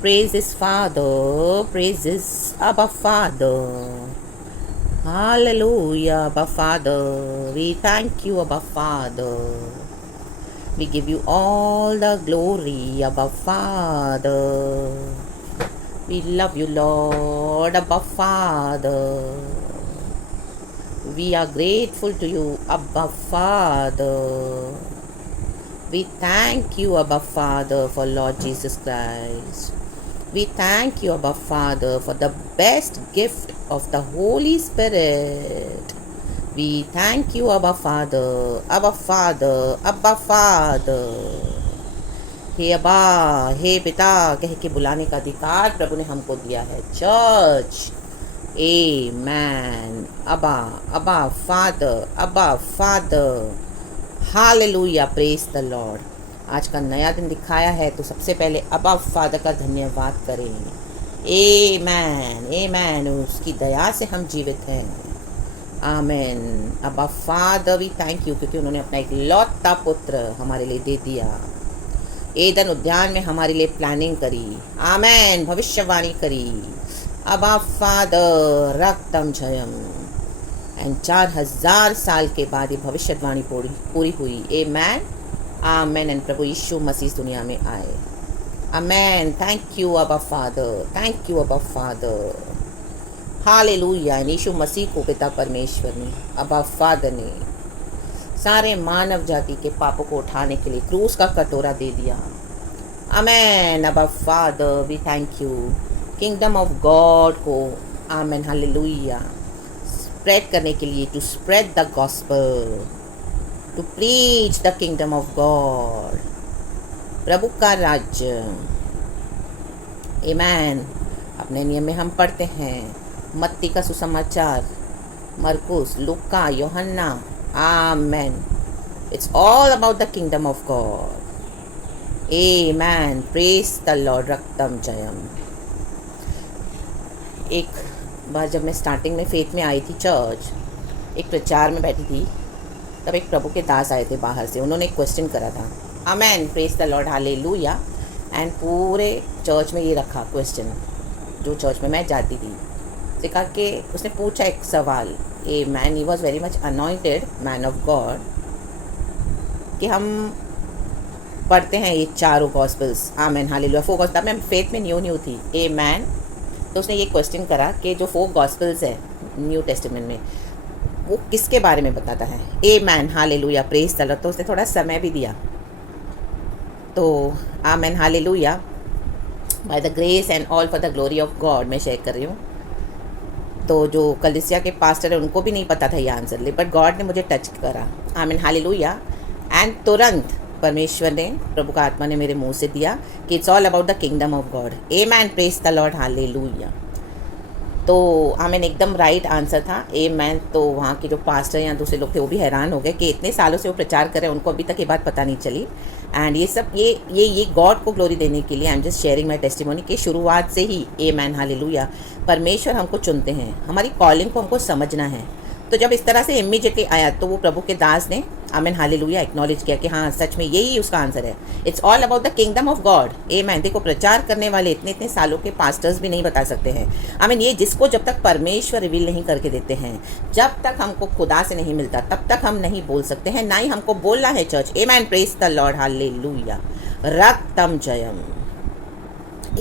Praise His Father, praise His Abba Father. Hallelujah, Abba Father. We thank you, Abba Father. We give you all the glory, Abba Father. We love you, Lord, Abba Father. We are grateful to you, Abba Father. We thank you, Abba Father, for Lord Jesus Christ. We thank you, Abba Father, for the best gift of the Holy Spirit. We thank you, Abba Father, Abba Father, Abba Father. हे अब्बा, हे पिता कह के बुलाने का अधिकार प्रभु ने हमको दिया है। चर्च, आमेन। अब्बा, अब्बा फादर, अब्बा father. Hallelujah, praise the Lord. आज का नया दिन दिखाया है तो सबसे पहले अब्बा फादर का धन्यवाद करें। आमेन, आमेन। उसकी दया से हम जीवित हैं। आमेन। Abba father we thank you, क्योंकि उन्होंने अपना एक लौता पुत्र हमारे लिए दे दिया। एदन उद्यान में हमारे लिए प्लानिंग करी। आमेन, भविष्यवाणी करी। अब्बा फादर रक्तम जयम। एंड 4000 साल के बाद ये भविष्यवाणी पूरी हुई। आमेन, आमेन। एंड प्रभु यीशु मसीह दुनिया में आए। आमेन। थैंक यू अब्बा फादर, थैंक यू अब्बा फादर। हालेलुया। यीशु मसीह को पिता परमेश्वर ने, अब्बा फादर ने सारे मानव जाति के पापों को उठाने के लिए क्रूस का कटोरा दे दिया। Amen. Abba father we thank you. Kingdom of God को, आमेन, हालेलुया, स्प्रेड करने के लिए, to spread the gospel, to preach the kingdom of God, प्रभु का राज्य। आमेन। अपने नियम में हम पढ़ते हैं मत्ती का सुसमाचार, मरकुस, लूका, यूहन्ना। Amen. It's all about the kingdom of God. Amen. Praise the Lord. रक्तम जयम। एक बार जब मैं स्टार्टिंग में फेथ में आई थी चर्च, एक प्रचार में बैठी थी, तब एक प्रभु के दास आए थे बाहर से। उन्होंने एक क्वेश्चन करा था। Amen, praise the Lord, hallelujah. And पूरे चर्च में ये रखा क्वेश्चन, जो चर्च में मैं जाती थी। से कहा कि उसने पूछा एक सवाल। A man, he was very much anointed man of God, कि हम पढ़ते हैं ये चारों गॉस्पेल्स, आमेन, हालेलुया, 4 गॉस्पेल। मैं फेथ में न्यू थी। A man. तो उसने ये क्वेश्चन करा कि जो 4 गॉस्पेल्स है न्यू टेस्टामेंट में, वो किसके बारे में बताता है। Amen, hallelujah, praise the Lord. तो उसने थोड़ा समय भी दिया। तो amen, hallelujah, by the grace and all for the glory of God मैं शेयर कर रही हूँ। तो जो कलिसिया के पास्टर है उनको भी नहीं पता था ये आंसर, बट गॉड ने मुझे टच करा। आमीन, हालेलुया। एंड तुरंत परमेश्वर ने, प्रभु का आत्मा ने मेरे मुंह से दिया कि it's all about the kingdom of God. Amen, praise the Lord, hallelujah. तो आमीन, एकदम राइट आंसर था। आमीन। तो वहाँ के जो पास्टर या दूसरे लोग थे वो भी हैरान हो गए कि इतने सालों से वो प्रचार कर रहे हैं, उनको अभी तक ये बात पता नहीं चली। एंड ये सब ये गॉड को ग्लोरी देने के लिए I am just sharing my testimony कि शुरुआत से ही, आमीन, हालेलुया, परमेश्वर हमको चुनते हैं, हमारी कॉलिंग को हमको समझना है। तो जब इस तरह से इमीडिएटली आया तो वो प्रभु के दास ने, आमीन, हालेलुया, एक्नॉलेज किया कि हाँ, सच में यही उसका आंसर है। It's all about the kingdom of God. आमीन। देखो, प्रचार करने वाले इतने सालों के पास्टर्स भी नहीं बता सकते हैं। आमीन। ये जिसको जब तक परमेश्वर रिवील नहीं करके देते हैं, जब तक हमको खुदा से नहीं मिलता, तब तक हम नहीं बोल सकते हैं, ना ही हमको बोलना है चर्च। आमीन, प्रेज द लॉर्ड, हालेलुया, रक्तम जयम।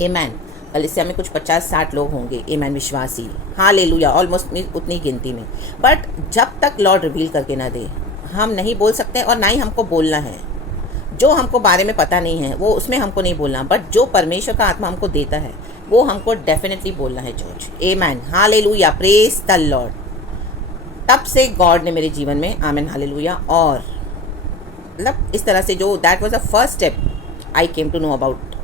आमीन। कलिसिया में कुछ 50-60 लोग होंगे, आमीन, विश्वासी, हालेलुया, ऑलमोस्ट उतनी गिनती में। बट जब तक लॉर्ड रिवील करके ना दे, हम नहीं बोल सकते और ना ही हमको बोलना है। जो हमको बारे में पता नहीं है वो उसमें हमको नहीं बोलना, बट जो परमेश्वर का आत्मा हमको देता है वो हमको डेफिनेटली बोलना है चर्च। आमीन, हालेलुया, प्रेज द लॉर्ड। तब से गॉड ने मेरे जीवन में, आमीन, हालेलुया, और मतलब इस तरह से जो that was the first step I came to know about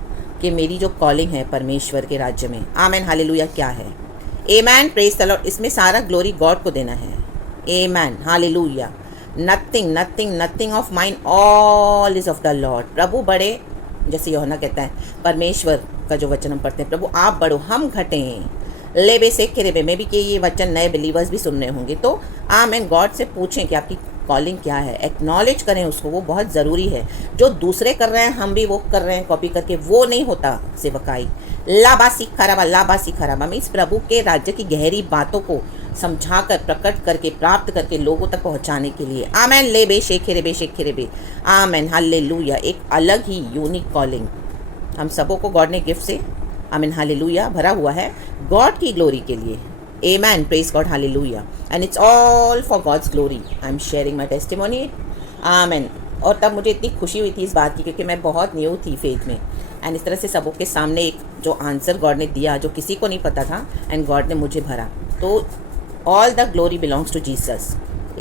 कि मेरी जो कॉलिंग है परमेश्वर के राज्य में, आमीन, हालेलुया, क्या है। आमीन, प्रेज द लॉर्ड। इसमें सारा ग्लोरी गॉड को देना है। Amen, hallelujah. Nothing of mine, all is of the Lord. प्रभु बड़े, जैसे यूहन्ना कहता है, परमेश्वर का जो वचन हम पढ़ते हैं, प्रभु आप बड़ो, हम घटें। लेबे से केरेबे में भी कि ये वचन नए बिलीवर्स भी सुन रहे होंगे, तो आमीन, गॉड से पूछें कि आपकी कॉलिंग क्या है, एक्नॉलेज करें उसको, वो बहुत ज़रूरी है। जो दूसरे कर रहे हैं हम भी वो कर रहे हैं कॉपी करके, वो नहीं होता सेवकाई। लाबासी खराबा मीन्स प्रभु के राज्य की गहरी बातों को समझाकर, प्रकट करके, प्राप्त करके लोगों तक पहुंचाने के लिए। आमेन, ले बे शेखे रे बे, आमेन, हालेलुया। एक अलग ही यूनिक कॉलिंग हम सबों को गॉड ने गिफ्ट से, आमीन, हालेलुया, भरा हुआ है गॉड की ग्लोरी के लिए। Amen, praise God, hallelujah, and it's all for God's glory. I'm sharing my testimony, amen। और तब मुझे इतनी खुशी हुई थी इस बात की, क्योंकि मैं बहुत न्यू थी फेथ में, एंड इस तरह से सबों के सामने एक जो आंसर गॉड ने दिया जो किसी को नहीं पता था, एंड गॉड ने मुझे भरा। तो all the glory belongs to Jesus,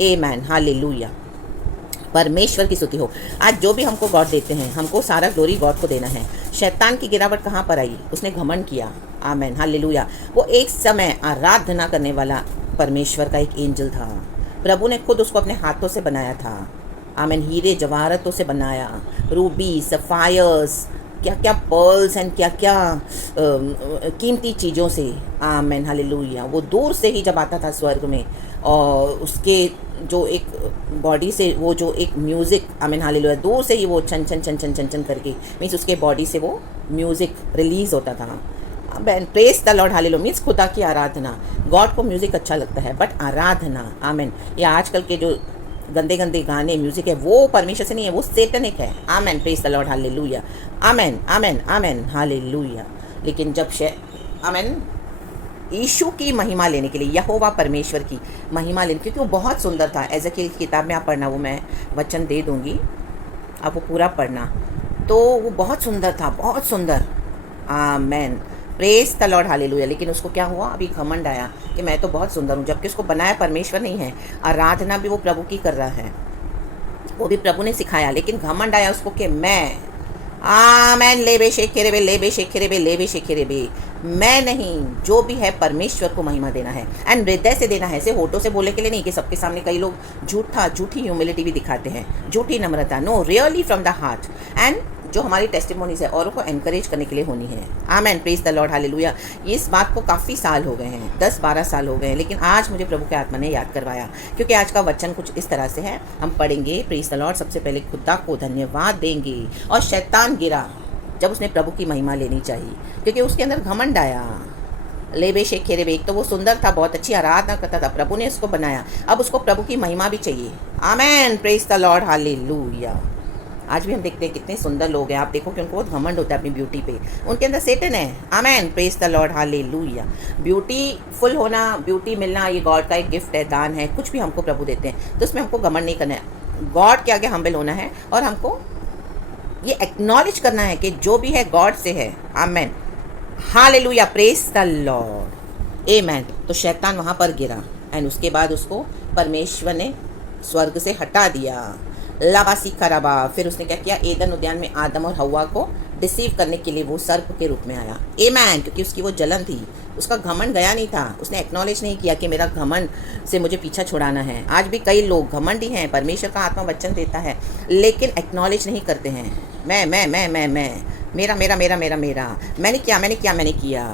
amen, hallelujah. परमेश्वर की स्तुति हो। आज जो भी हमको गॉड देते हैं, हमको सारा ग्लोरी गॉड को देना है। शैतान की गिरावट कहाँ पर आई? उसने घमंड किया, आमेन, हालेलुया। वो एक समय आराधना करने वाला परमेश्वर का एक एंजल था। प्रभु ने खुद उसको अपने हाथों से बनाया था, आमेन, हीरे जवाहरतों से बनाया, रूबी, सफायर्स, क्या क्या पर्ल्स एंड क्या क्या कीमती चीज़ों से, आमेन, हालेलुया। वो दूर से ही जब आता था स्वर्ग में, और उसके जो एक बॉडी से वो जो एक म्यूज़िक, आमीन, हालेलुया, दूर से ही वो छन छन छन छन छन छन करके, मीन्स उसके बॉडी से वो म्यूज़िक रिलीज़ होता था। Amen, praise the Lord, hallelujah, means खुदा की आराधना। गॉड को म्यूज़िक अच्छा लगता है, बट आराधना, आमीन, या आजकल के जो गंदे गंदे गाने म्यूज़िक है, वो परमेश्वर से नहीं है, वो सैतानिक है। Amen, praise the Lord, hallelujah, amen, amen, amen, hallelujah. लेकिन जब आमेन, यीशु की महिमा लेने के लिए, यहोवा परमेश्वर की महिमा लेने, क्योंकि वो बहुत सुंदर था। एज़ेकिएल की किताब में आप पढ़ना, वो मैं वचन दे दूंगी, आप वो पूरा पढ़ना। तो वो बहुत सुंदर था, बहुत सुंदर, आमेन, प्रेज द लॉर्ड, हालेलुया। लेकिन उसको क्या हुआ? अभी घमंड आया कि मैं तो बहुत सुंदर हूँ, जबकि उसको बनाया परमेश्वर नहीं है। आराधना भी वो प्रभु की कर रहा है, वो भी प्रभु ने सिखाया, लेकिन घमंड आया उसको कि मैं, आमेन, लेबे शेखे रेबे, लेबे शेखे रेबे, लेबे शेखे रेबे, मैं नहीं, जो भी है परमेश्वर को महिमा देना है, एंड हृदय से देना है। ऐसे होठों से बोले के लिए नहीं कि सबके सामने कई लोग झूठी ह्यूमिलिटी भी दिखाते हैं, झूठी नम्रता। No, really from the heart, and जो हमारी टेस्टिमोनीज है औरों को एनकरेज करने के लिए होनी है। Amen, praise the Lord, hallelujah. इस बात को काफ़ी साल हो गए हैं, 10-12 साल हो गए हैं, लेकिन आज मुझे प्रभु के आत्मा ने याद करवाया, क्योंकि आज का वचन कुछ इस तरह से है। हम पढ़ेंगे, प्रेज द लॉर्ड, सबसे पहले खुदा को धन्यवाद देंगे। और शैतान गिरा जब उसने प्रभु की महिमा लेनी चाहिए, क्योंकि उसके अंदर घमंड आया। लेबे शेखे रेबे, एक तो वो सुंदर था, बहुत अच्छी आराधना करता था, प्रभु ने उसको बनाया, अब उसको प्रभु की महिमा भी चाहिए। आमेन, प्रेज द लॉर्ड, हालेलुया। आज भी हम देखते हैं कितने सुंदर लोग हैं, आप देखो कि उनको बहुत घमंड होता है अपनी ब्यूटी पे, उनके अंदर सैतान है। Amen, praise the Lord, hallelujah. Beautiful होना, ब्यूटी मिलना, ये गॉड का एक गिफ्ट है, दान है। कुछ भी हमको प्रभु देते हैं तो उसमें हमको घमंड नहीं करना है, गॉड के आगे हम्बल होना है, और हमको ये एक्नॉलेज करना है कि जो भी है गॉड से है। आमेन, हालेलुया, प्रेज द लॉर्ड, आमेन। तो शैतान वहाँ पर गिरा, एंड उसके बाद उसको परमेश्वर ने स्वर्ग से हटा दिया, लाबासी खराबा। फिर उसने क्या किया? एदन उद्यान में आदम और हवा को डिसीव करने के लिए वो सर्प के रूप में आया, आमेन, क्योंकि उसकी वो जलन थी, उसका घमंड गया नहीं था, उसने एक्नॉलेज नहीं किया कि मेरा घमंड से मुझे पीछा छुड़ाना है। आज भी कई लोग घमंडी हैं, परमेश्वर का आत्मा वचन देता है, लेकिन एक्नॉलेज नहीं करते हैं। मैं, मेरा मेरा मेरा मेरा मेरा, मैंने किया,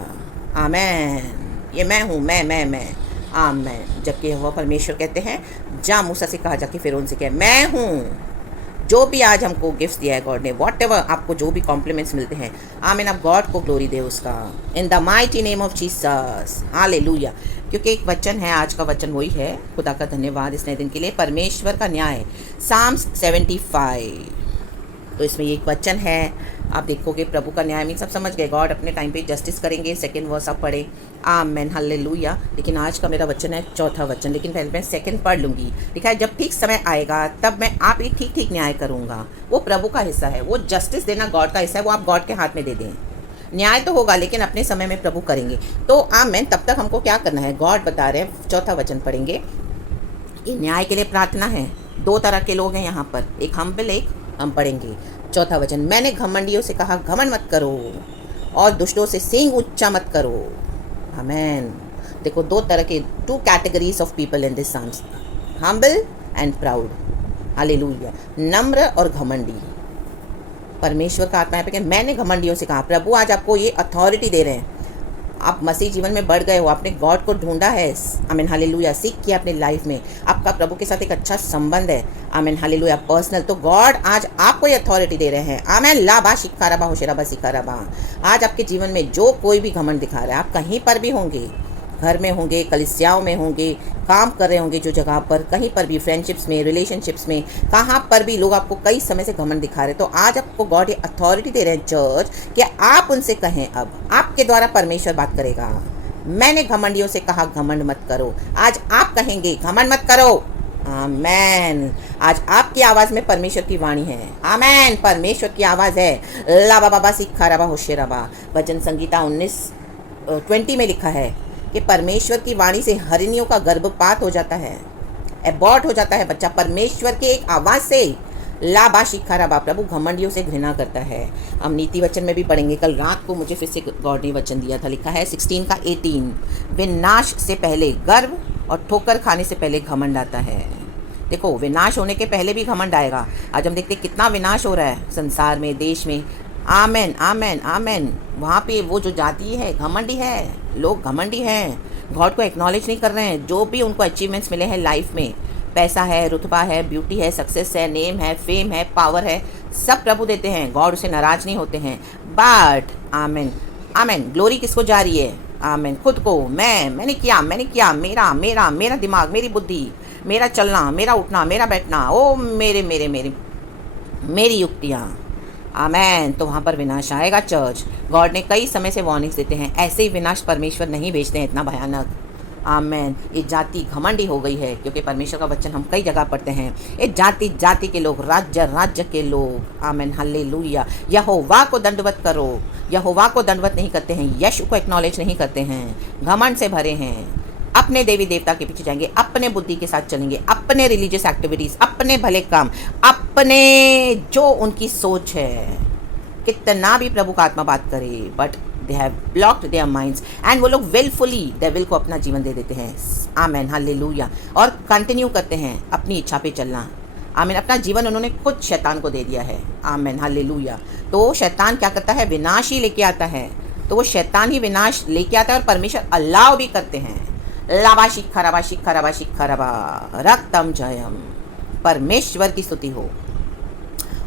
आमेन, ये मैं हूँ, मैं, आमेन। जबकि यहोवा परमेश्वर कहते हैं, जा मूसा से कहा जाके फिरौन से कह, मैं हूँ। जो भी आज हमको गिफ्ट्स दिया है गॉड ने, वॉट एवर आपको जो भी कॉम्प्लीमेंट्स मिलते हैं, आमीन, आप गॉड को ग्लोरी दे उसका, in the mighty name of Jesus, hallelujah. क्योंकि एक वचन है, आज का वचन वही है, खुदा का धन्यवाद इस नए दिन के लिए, परमेश्वर का न्याय, साम्स 75। तो इसमें ये एक वचन है, आप देखोगे प्रभु का न्याय, मीन सब समझ गए, गॉड अपने टाइम पे जस्टिस करेंगे। सेकंड वर्स आप पढ़े, आमेन, हालेलुया। लेकिन आज का मेरा वचन है चौथा वचन, लेकिन पहले मैं सेकंड पढ़ लूँगी। लिखा है, जब ठीक समय आएगा तब मैं आप ही ठीक न्याय करूँगा। वो प्रभु का हिस्सा है, वो जस्टिस देना गॉड का हिस्सा है, वो आप गॉड के हाथ में दे दें। न्याय तो होगा, लेकिन अपने समय में प्रभु करेंगे। तो आमेन, तब तक हमको क्या करना है? गॉड बता रहे हैं, चौथा वचन पढ़ेंगे। ये न्याय के लिए प्रार्थना है। 2 तरह के लोग हैं यहाँ पर, एक हम्बल, एक हम पढ़ेंगे चौथा वचन। मैंने घमंडियों से कहा, घमंड मत करो, और दुष्टों से सींग ऊंचा मत करो। आमेन। देखो, 2 तरह के, 2 categories of people in this psalms, humble and proud, hallelujah, नम्र और घमंडी। परमेश्वर का आत्मा है कि मैंने घमंडियों से कहा। प्रभु आज आपको ये अथॉरिटी दे रहे हैं, आप मसीह जीवन में बढ़ गए हो, आपने गॉड को ढूंढा है, आमीन हालेलुया, सीख किया अपने लाइफ में, आपका प्रभु के साथ एक अच्छा संबंध है, आमीन हालेलुया, पर्सनल, तो गॉड आज आपको ये अथॉरिटी दे रहे हैं, आमीन लाबा शिखाराबा होशेराबा सिखाराबा। आज आपके जीवन में जो कोई भी घमंड दिखा रहा है, आप कहीं पर भी होंगे, घर में होंगे, कलिसियाओं में होंगे, काम कर रहे होंगे जो जगह पर, कहीं पर भी, फ्रेंडशिप्स में, रिलेशनशिप्स में, कहाँ पर भी लोग आपको कई समय से घमंड दिखा रहे हैं, तो आज आपको गॉड ये अथॉरिटी दे रहे हैं चर्च कि आप उनसे कहें, अब आपके द्वारा परमेश्वर बात करेगा। मैंने घमंडियों से कहा घमंड मत करो, आज आप कहेंगे घमंड मत करो। आमेन। आज आपकी आवाज़ में परमेश्वर की वाणी है, आमेन, परमेश्वर की आवाज़ है। लाबा बाबा सिखा रबा होशेराबा। वचन संगीता 19:20 में लिखा है कि परमेश्वर की वाणी से हरिणियों का गर्भपात हो जाता है, एबॉर्ट हो जाता है बच्चा, परमेश्वर की एक आवाज़ से। लाबा शिखाराबा। प्रभु घमंडियों से घृणा करता है। हम नीति वचन में भी पढ़ेंगे। कल रात को मुझे फिर से गॉड ने वचन दिया था, लिखा है 16:18, विनाश से पहले गर्व और ठोकर खाने से पहले घमंड आता है। देखो, विनाश होने के पहले भी घमंड आएगा। आज हम देखते हैं कितना विनाश हो रहा है संसार में, देश में। आमेन आमेन आमेन। वहाँ पे वो जो जाति है घमंडी है, लोग घमंडी हैं, गॉड को एक्नॉलेज नहीं कर रहे हैं। जो भी उनको अचीवमेंट्स मिले हैं लाइफ में, पैसा है, रुतबा है, ब्यूटी है, सक्सेस है, नेम है, फेम है, पावर है, सब प्रभु देते हैं, गॉड उसे नाराज नहीं होते हैं। बट आमेन आमेन, ग्लोरी किसको जा रही है? आमेन, खुद को। मैंने किया, मेरा मेरा मेरा दिमाग, मेरी बुद्धि, मेरा चलना, मेरा उठना, मेरा बैठना, ओ मेरे मेरे मेरे मेरी युक्तियाँ। आमेन। तो वहाँ पर विनाश आएगा चर्च। गॉड ने कई समय से वार्निंग्स देते हैं, ऐसे ही विनाश परमेश्वर नहीं भेजते हैं इतना भयानक। आमेन। ये जाति घमंडी हो गई है, क्योंकि परमेश्वर का वचन हम कई जगह पढ़ते हैं। ये जाति जाति के लोग, राज्य राज्य के लोग, आमेन हालेलुया, यहोवा को दंडवत करो, यहोवा को दंडवत नहीं करते हैं, यीशु को एक्नॉलेज नहीं करते हैं, घमंड से भरे हैं, अपने देवी देवता के पीछे जाएंगे, अपने बुद्धि के साथ चलेंगे, अपने रिलीजियस एक्टिविटीज़, अपने भले काम, अपने जो उनकी सोच है। कितना भी प्रभु का आत्मा बात करे, but they have blocked their minds, and वो लोग विलफुली डेविल को अपना जीवन दे देते हैं। Amen hallelujah. और कंटिन्यू करते हैं अपनी इच्छा पे चलना। आमीन। अपना जीवन उन्होंने खुद शैतान को दे दिया है। Amen hallelujah. तो शैतान क्या करता है? विनाश ही लेके आता है। तो वो शैतान ही विनाश लेके आता है, और परमेश्वर अल्लाह भी करते हैं। लाबा शिखरबा शिखरबा शिखरबा, रक्तम जयम। परमेश्वर की स्तुति हो।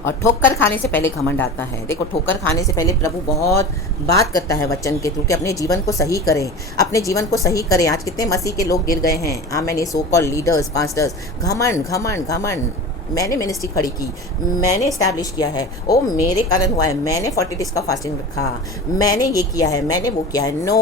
और ठोकर खाने से पहले घमंड आता है। देखो, ठोकर खाने से पहले प्रभु बहुत बात करता है वचन के थ्रू कि अपने जीवन को सही करें, अपने जीवन को सही करें। आज कितने मसीह के लोग गिर गए हैं। आमेन। ये सो कॉल्ड लीडर्स, पास्टर्स, घमंड घमंड घमंड। मैंने मिनिस्ट्री खड़ी की, मैंने इस्टेब्लिश किया है, ओ मेरे कारण हुआ है, मैंने 40 डेज का फास्टिंग रखा, मैंने ये किया है, मैंने वो किया है। No,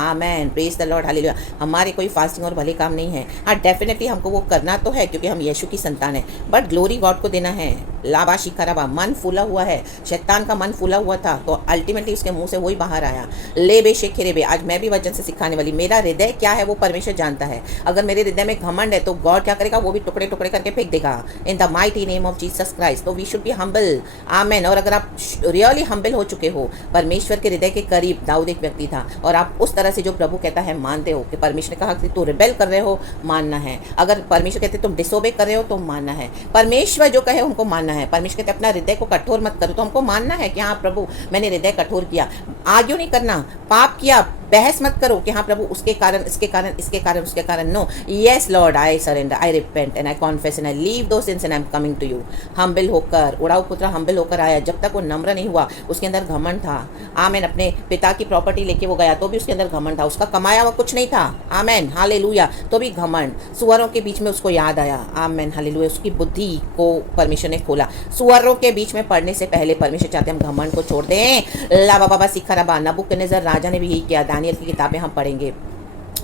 amen, praise the Lord, hallelujah. हमारे कोई फास्टिंग और भले काम नहीं है। हाँ, डेफिनेटली हमको वो करना तो है, क्योंकि हम यीशु की संतान है, बट ग्लोरी गॉड को देना है। लाबा शिखरबा। मन फूला हुआ है, शैतान का मन फूला हुआ था, तो अल्टीमेटली उसके मुंह से वही बाहर आया। ले बे शेखे बे। आज मैं भी वचन से सिखाने वाली, मेरा हृदय क्या है वो परमेश्वर जानता है। अगर मेरे हृदय में घमंड है तो गॉड क्या करेगा? वो भी टुकड़े टुकड़े करके फेंक देगा, in the mighty name of Jesus Christ. तो वी शुड बी हम्बल। आमेन। और अगर आप रियली हम्बल हो चुके हो, परमेश्वर के हृदय के करीब दाऊद एक व्यक्ति था, और आप उस तरह से जो प्रभु कहता है मानते हो, कि परमेश्वर ने कहा कि तू रिबेल कर रहे हो, मानना है। अगर परमेश्वर कहते तुम डिसोबे कर रहे हो तो मानना है। परमेश्वर जो कहे उनको मानना है। परमेश्वर कहते अपना हृदय को कठोर मत करो, तो हमको मानना है कि हाँ प्रभु, मैंने हृदय कठोर किया। आगे नहीं करना, पाप किया, बहस मत करो कि हाँ प्रभु उसके कारण, इसके कारण, इसके कारण, उसके कारण। No, yes Lord, I surrender, I repent and I confess and I leave those sins and I am coming to you. Humble होकर, उड़ाऊ पुत्र हम्बल होकर आया। जब तक वो नम्र नहीं हुआ, उसके अंदर घमंड था। आमेन। अपने पिता की प्रॉपर्टी लेके वो गया, तो भी उसके अंदर घमंड था। उसका कमाया हुआ कुछ नहीं था। Amen hallelujah. तो भी घमंड। सुअरों के बीच में उसको याद आया। Amen hallelujah. उसकी बुद्धि को परमेश्वर ने खोला। सुअरों के बीच में पढ़ने से पहले परमेश्वर चाहते हम घमंड को छोड़ दें। लाबा बाबा सिखरबा। नबूकदनेस्सर राजा ने भी यही किया। दानियल की किताबें हम पढ़ेंगे।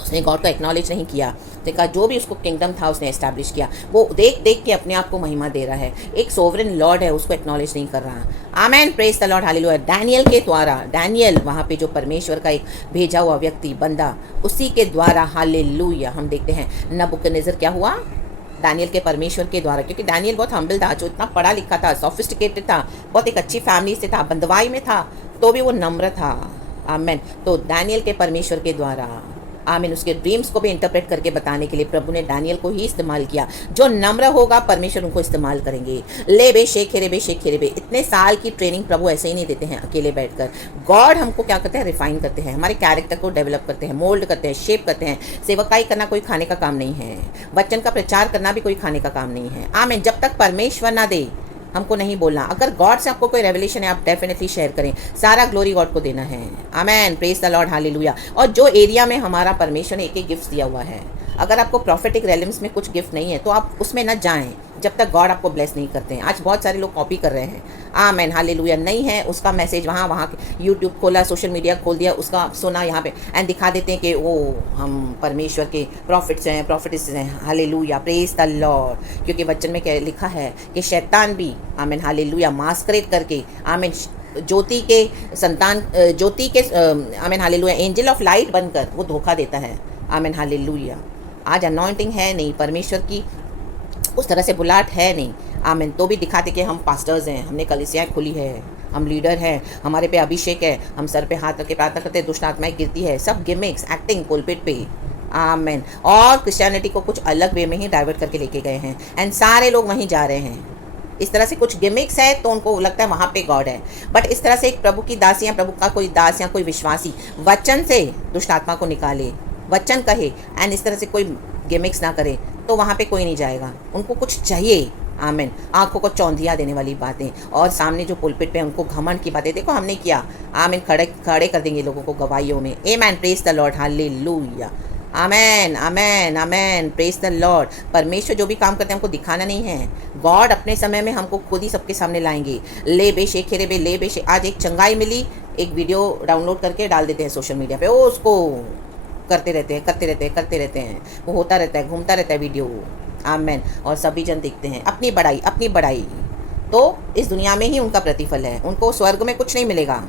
उसने गॉड को एक्नॉलेज नहीं किया। देखा, जो भी उसको किंगडम था उसने एस्टैब्लिश किया। वो देख देख के अपने आप को महिमा दे रहा है। एक सोवरेन लॉर्ड है, उसको एक्नॉलेज नहीं कर रहा। Amen, praise the Lord, hallelujah. Daniel के द्वारा, डैनियल वहाँ पे जो परमेश्वर का एक भेजा हुआ व्यक्ति, बंदा, उसी के द्वारा, हालेलुया, हम देखते हैं नबूकदनेस्सर क्या हुआ? दानियल के परमेश्वर के द्वारा। क्योंकि दानियल बहुत हम्बल था, जो इतना पढ़ा लिखा था, सोफिस्टिकेटेड था, बहुत एक अच्छी फैमिली से था, बंदवाई में था, तो भी वो नम्र था। आमेन। तो दानियल के परमेश्वर के द्वारा आमीन। उसके ड्रीम्स को भी इंटरप्रेट करके बताने के लिए प्रभु ने दानियल को ही इस्तेमाल किया। जो नम्र होगा परमेश्वर उनको इस्तेमाल करेंगे। ले बे शेखेरे बे। इतने साल की ट्रेनिंग प्रभु ऐसे ही नहीं देते हैं अकेले बैठकर। गॉड हमको क्या करते हैं, रिफाइन करते हैं, हमारे कैरेक्टर को डेवलप करते हैं, मोल्ड करते हैं, शेप करते हैं। सेवकाई करना कोई खाने का काम नहीं है, वचन का प्रचार करना भी कोई खाने का काम नहीं है। आमीन। जब तक परमेश्वर ना दे हमको नहीं बोलना। अगर गॉड से आपको कोई रेवलेशन है आप डेफिनेटली शेयर करें। सारा ग्लोरी गॉड को देना है। Amen. Praise the Lord, hallelujah. और जो एरिया में हमारा परमेश्वर ने एक गिफ्ट दिया हुआ है, अगर आपको प्रॉफिटिक रेलम्स में कुछ गिफ्ट नहीं है तो आप उसमें न जाएं जब तक गॉड आपको ब्लेस नहीं करते हैं। आज बहुत सारे लोग कॉपी कर रहे हैं। आमेन, हालेलुया। नहीं है उसका मैसेज वहाँ यूट्यूब खोला, सोशल मीडिया खोल दिया, उसका सुना यहाँ पे एंड दिखा देते हैं कि वो हम परमेश्वर के प्रॉफिट्स हैं, प्रॉफिट्स हैं। Hallelujah, praise the Lord. क्योंकि वचन में क्या लिखा है कि शैतान भी, आमेन, हालेलुया, मास्करेड करके, आमेन, ज्योति के संतान, ज्योति के, आमेन, हालेलुया, एंजल ऑफ लाइट बनकर वो धोखा देता है। आमेन, हालेलुया। आज अनॉइंटिंग है नहीं, परमेश्वर की उस तरह से बुलाहट है नहीं। आमीन। तो भी दिखाते कि हम पास्टर्स हैं, हमने कलीसियाएं खुली है, हम लीडर हैं, हमारे पे अभिषेक है, हम सर पे हाथ रख के प्रार्थना करते हैं, दुष्ट आत्माएं गिरती है। सब गिमिक्स, एक्टिंग पुलपिट पे। आमीन। और क्रिश्चियनिटी को कुछ अलग वे में ही डाइवर्ट करके लेके गए हैं एंड सारे लोग वहीं जा रहे हैं। इस तरह से कुछ गिमिक्स है तो उनको लगता है वहाँ पे गॉड है, बट इस तरह से एक प्रभु की दास या प्रभु का कोई दास या कोई विश्वासी वचन से दुष्ट आत्मा को निकाले, वचन कहे एंड इस तरह से कोई गिमिक्स ना करे तो वहाँ पे कोई नहीं जाएगा। उनको कुछ चाहिए। आमीन। आंखों को चौंधिया देने वाली बातें और सामने जो पुलपिट पे उनको घमंड की बातें, देखो हमने किया। आमीन। खड़े कर देंगे लोगों को गवाहियों में। Amen. Praise the Lord, hallelujah. Amen, amen, amen. Praise the Lord. परमेश्वर जो भी काम करते हैं हमको दिखाना नहीं है। गॉड अपने समय में हमको खुद ही सबके सामने लाएंगे। ले बेशे खेरे बे, ले बेशे। आज एक चंगाई मिली, एक वीडियो डाउनलोड करके डाल देते हैं सोशल मीडिया पे, वो उसको करते रहते हैं। वो होता रहता है, घूमता रहता है वीडियो। आमेन। और सभी जन देखते हैं अपनी बड़ाई। तो इस दुनिया में ही उनका प्रतिफल है, उनको स्वर्ग में कुछ नहीं मिलेगा।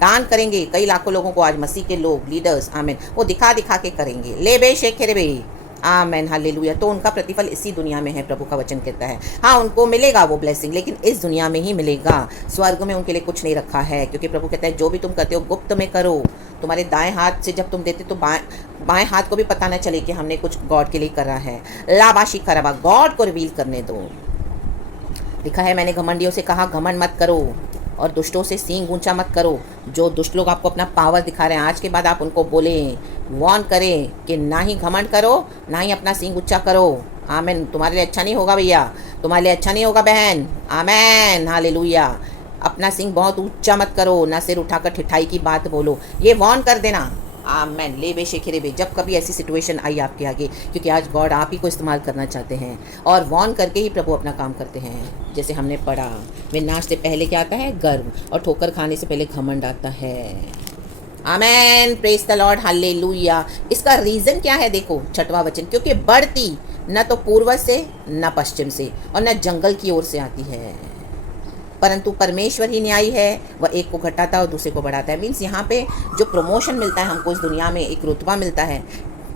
दान करेंगे कई लाखों लोगों को, आज मसीह के लोग, लीडर्स, आमीन, वो दिखा के करेंगे। ले बे शेखे बे। आमेन, हालेलुया। तो उनका प्रतिफल इसी दुनिया में है, प्रभु का वचन कहता है। हाँ, उनको मिलेगा वो ब्लेसिंग, लेकिन इस दुनिया में ही मिलेगा। स्वर्ग में उनके लिए कुछ नहीं रखा है, क्योंकि प्रभु कहता है जो भी तुम करते हो गुप्त में करो। तुम्हारे दाएं हाथ से जब तुम देते तो बाएं हाथ को भी पता न चले कि हमने कुछ गॉड के लिए करा है। लाबाशी खराबा, गॉड को रिवील करने दो। लिखा है, मैंने घमंडियों से कहा घमंड मत करो और दुष्टों से सींग ऊंचा मत करो। जो दुष्ट लोग आपको अपना पावर दिखा रहे हैं, आज के बाद आप उनको बोलें, वार्न करें कि ना ही घमंड करो, ना ही अपना सींग ऊंचा करो। आमीन। तुम्हारे लिए अच्छा नहीं होगा भैया, तुम्हारे लिए अच्छा नहीं होगा बहन। आमीन, हालेलुया। अपना सिंह बहुत ऊंचा मत करो, ना सिर उठाकर ठिठाई की बात बोलो। ये वार्न कर देना। आमेन। ले बे शेखरे बे। जब कभी ऐसी सिचुएशन आई आपके आगे, क्योंकि आज गॉड आप ही को इस्तेमाल करना चाहते हैं और वार्न करके ही प्रभु अपना काम करते हैं। जैसे हमने पढ़ा, विनाश से पहले क्या आता है, गर्व, और ठोकर खाने से पहले घमंड आता है। Amen. Praise the Lord, hallelujah. इसका रीज़न क्या है, देखो 6वां वचन, क्योंकि बढ़ती न तो पूर्व से, न पश्चिम से, और न जंगल की ओर से आती है, परंतु परमेश्वर ही न्यायी है। वह एक को घटाता है और दूसरे को बढ़ाता है। मीन्स यहाँ पे जो प्रमोशन मिलता है हमको इस दुनिया में, एक रुतबा मिलता है,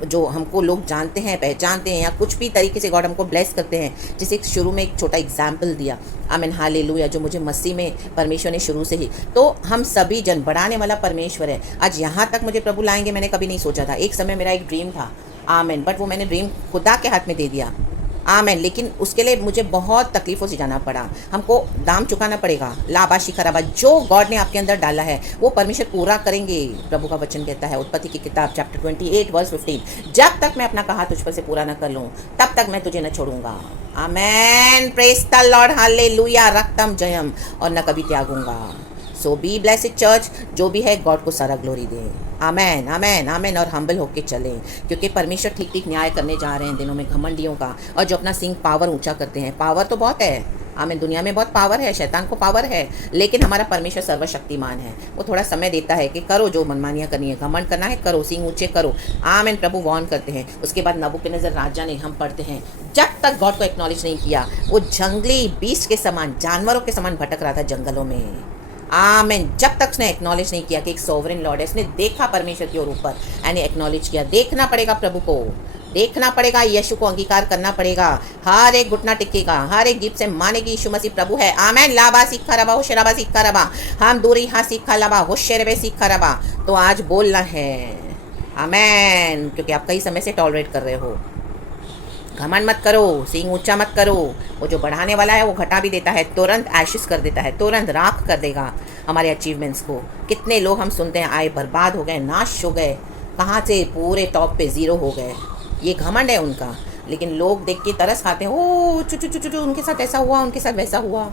जो हमको लोग जानते हैं, पहचानते हैं, या कुछ भी तरीके से गॉड हमको ब्लेस करते हैं। जैसे शुरू में एक छोटा एग्जाम्पल दिया, आमीन, हालेलुया, जो मुझे मसीह में परमेश्वर ने शुरू से ही, तो हम सभी जन, बढ़ाने वाला परमेश्वर है। आज यहाँ तक मुझे प्रभु लाएंगे मैंने कभी नहीं सोचा था। एक समय मेरा एक ड्रीम था, आमीन, बट वो मैंने ड्रीम खुदा के हाथ में दे दिया। आमीन। लेकिन उसके लिए मुझे बहुत तकलीफ़ों से जाना पड़ा, हमको दाम चुकाना पड़ेगा। लाबाशी खराबा, जो गॉड ने आपके अंदर डाला है वो परमेश्वर पूरा करेंगे। प्रभु का वचन कहता है, उत्पत्ति की किताब चैप्टर 28 वर्स 15, जब तक मैं अपना कहा तुझ पर से पूरा न कर लूँ तब तक मैं तुझे न छोड़ूंगा। Amen. Praise the Lord, hallelujah. रक्तम जयम, और न कभी त्यागूंगा। सो बी ब्लेस्ड चर्च, जो भी है गॉड को सारा ग्लोरी दे। आमेन, आमेन, आमेन। और हम्बल होके चलें, क्योंकि परमेश्वर ठीक ठीक न्याय करने जा रहे हैं दिनों में घमंडियों का, और जो अपना सिंह पावर ऊंचा करते हैं। पावर तो बहुत है, आमीन, दुनिया में बहुत पावर है, शैतान को पावर है, लेकिन हमारा परमेश्वर सर्वशक्तिमान है। वो थोड़ा समय देता है कि करो जो मनमानियाँ करनी है, घमंड करना है करो, सिंह ऊंचे करो। आमीन। प्रभु वार्न करते हैं। उसके बाद नबूकदनेस्सर राजा ने, हम पढ़ते हैं, जब तक गॉड को एक्नॉलेज नहीं किया, वो जंगली बीस्ट के समान, जानवरों के समान भटक रहा था जंगलों में। आमीन। जब तक उसने एक्नॉलेज नहीं किया कि एक सोवरेन लॉर्ड है, उसने देखा परमेश्वर की ओर ऊपर एंड एक्नॉलेज किया। देखना पड़ेगा प्रभु को, देखना पड़ेगा, यीशु को अंगीकार करना पड़ेगा। हर एक घुटना टिकेगा, हर एक जीभ से मानेगी यीशु मसीह प्रभु है। आमीन। लाबा सीखा रबा, होशराबा सीखा रबा, हम दूरी हाँ सीखा लबा, होशरबे सीखा रबा। तो आज बोलना है, आमेन, क्योंकि आप कई समय से टॉलरेट कर रहे हो। घमंड मत करो, सींग ऊंचा मत करो। वो जो बढ़ाने वाला है वो घटा भी देता है, तुरंत एशिस कर देता है, तुरंत राख कर देगा हमारे अचीवमेंट्स को। कितने लोग हम सुनते हैं आए बर्बाद हो गए, नाश हो गए, कहाँ से पूरे टॉप पे ज़ीरो हो गए। ये घमंड है उनका। लेकिन लोग देख के तरस खाते हैं, ओ चु चु चु चु, उनके साथ ऐसा हुआ, उनके साथ वैसा हुआ,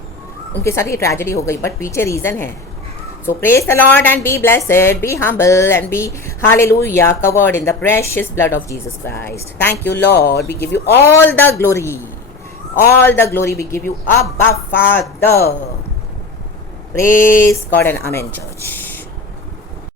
उनके साथ ये ट्रेजेडी हो गई, बट पीछे रीज़न है। So praise the Lord and be blessed, be humble and be, hallelujah, covered in the precious blood of Jesus Christ. Thank you, Lord. We give you all the glory. All the glory we give you, Abba Father. Praise God and Amen, church.